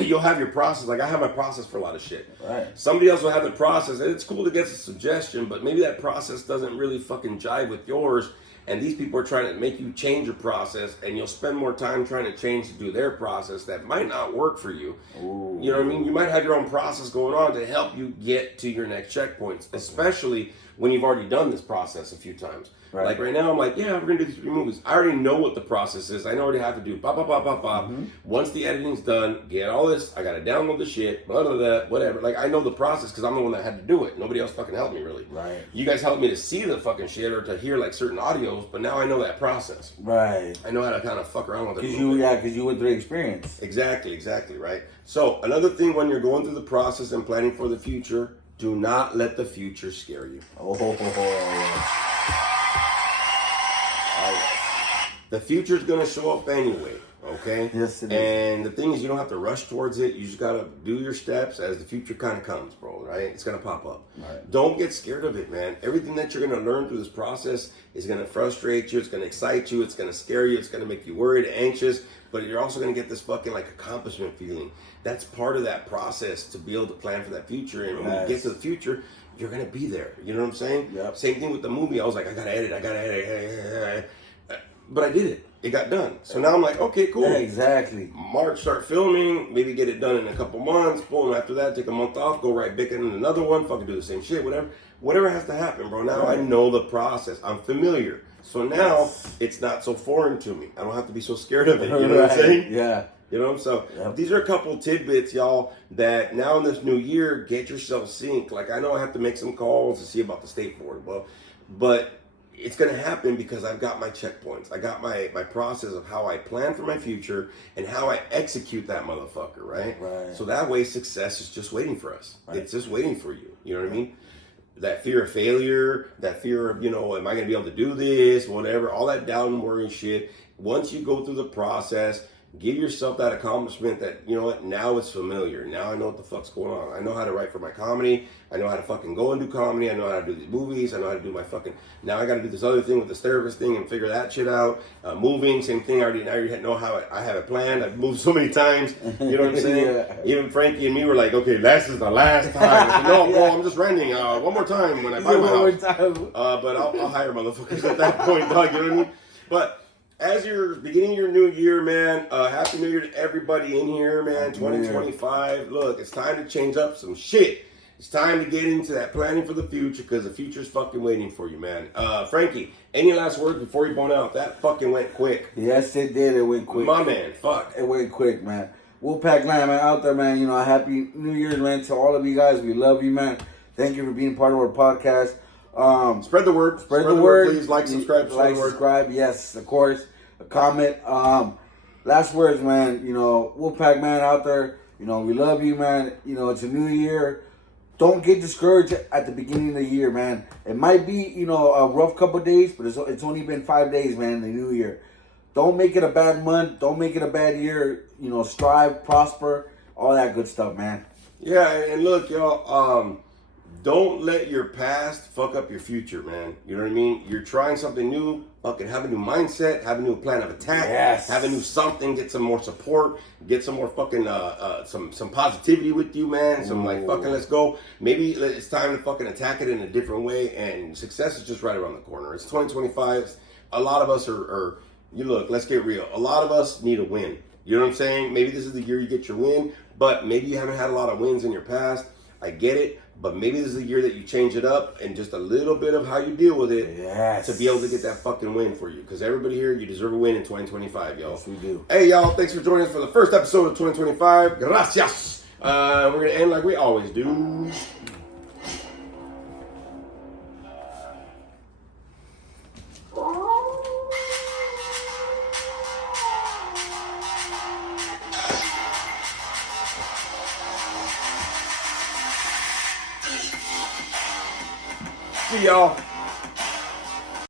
you'll have your process, like I have my process for a lot of shit. Right. Somebody else will have the process, and it's cool to get a suggestion, but maybe that process doesn't really fucking jive with yours. And these people are trying to make you change your process, and you'll spend more time trying to change to do their process that might not work for you. Ooh. You know what I mean? You might have your own process going on to help you get to your next checkpoints, especially when you've already done this process a few times. Right. Like right now, I'm like, yeah, we're gonna do these 3 movies. I already know what the process is. I already have to do bop, bop, bop, bop, bop. Once the editing's done, get all this. I gotta download the shit, blah, blah, blah, whatever. Like I know the process because I'm the one that had to do it. Nobody else fucking helped me really. Right. You guys helped me to see the fucking shit or to hear like certain audios, but now I know that process. Right. I know how to kind of fuck around with it. Because you went through the experience. Exactly, right? So another thing when you're going through the process and planning for the future, do not let the future scare you. The future is going to show up anyway, okay? Yes, it is. And the thing is, you don't have to rush towards it. You just got to do your steps as the future kind of comes, bro, right? It's going to pop up. Right. Don't get scared of it, man. Everything that you're going to learn through this process is going to frustrate you. It's going to excite you. It's going to scare you. It's going to make you worried, anxious. But you're also going to get this fucking, like, accomplishment feeling. That's part of that process to be able to plan for that future. And when you get to the future, you're going to be there. You know what I'm saying? Yep. Same thing with the movie. I was like, I got to edit. But I did it. it got done. So now I'm like, okay, cool. Yeah, exactly. March, start filming, maybe get it done in a couple months. Boom, after that, take a month off, go right back in another one, fucking do the same shit, whatever has to happen, bro. Now I know the process. I'm familiar. So now it's not so foreign to me. I don't have to be so scared of it. You know what I'm saying? Yeah. You know, so these are a couple tidbits, y'all, that now in this new year, get yourself synced. Like, I know I have to make some calls to see about the state board. Well, but it's going to happen because I've got my checkpoints. I got my process of how I plan for my future and how I execute that motherfucker, right? Right. So that way success is just waiting for us. Right. It's just waiting for you. You know what I mean? That fear of failure, that fear of, you know, am I going to be able to do this, whatever, all that doubt and worry shit. Once you go through the process, give yourself that accomplishment that, you know what, now it's familiar. Now I know what the fuck's going on. I know how to write for my comedy. I know how to fucking go and do comedy. I know how to do these movies. I know how to do my fucking, now I got to do this other thing with this therapist thing and figure that shit out. Moving, same thing. I already know how I have it planned. I've moved so many times. You know what I'm saying? Yeah. Even Frankie and me were like, okay, this is the last time. I said, no, bro, I'm just renting one more time when I buy my house. But I'll hire motherfuckers at that point, dog. You know what I mean? But as you're beginning your new year, man, Happy New Year to everybody in here, man. 2025. Look, it's time to change up some shit. It's time to get into that planning for the future because the future's fucking waiting for you, man. Frankie, any last words before you bone out? That fucking went quick. Yes, it did. It went quick. My man, fuck. It went quick, man. Wolfpack Land, man, out there, man. You know, Happy New Year's, man, to all of you guys. We love you, man. Thank you for being part of our podcast. Spread the word. Spread the word. Please like, subscribe. Like, subscribe. Yes, of course. A comment. Last words, man. You know, Wolfpack Man out there. You know, we love you, man. You know, it's a new year. Don't get discouraged at the beginning of the year, man. It might be, you know, a rough couple of days, but it's only been 5 days, man, in the new year. Don't make it a bad month. Don't make it a bad year. You know, strive, prosper, all that good stuff, man. Yeah, and look, y'all, don't let your past fuck up your future, man. You know what I mean? You're trying something new, fucking have a new mindset, have a new plan of attack, have a new something, get some more support, get some more fucking, some positivity with you, man. Some like, fucking let's go. Maybe it's time to fucking attack it in a different way, and success is just right around the corner. It's 2025. A lot of us are you look, let's get real. A lot of us need a win. You know what I'm saying? Maybe this is the year you get your win, but maybe you haven't had a lot of wins in your past. I get it, but maybe this is the year that you change it up and just a little bit of how you deal with it to be able to get that fucking win for you. Because everybody here, you deserve a win in 2025, y'all. Yes, we do. Hey, y'all, thanks for joining us for the first episode of 2025. Gracias. We're going to end like we always do. See y'all.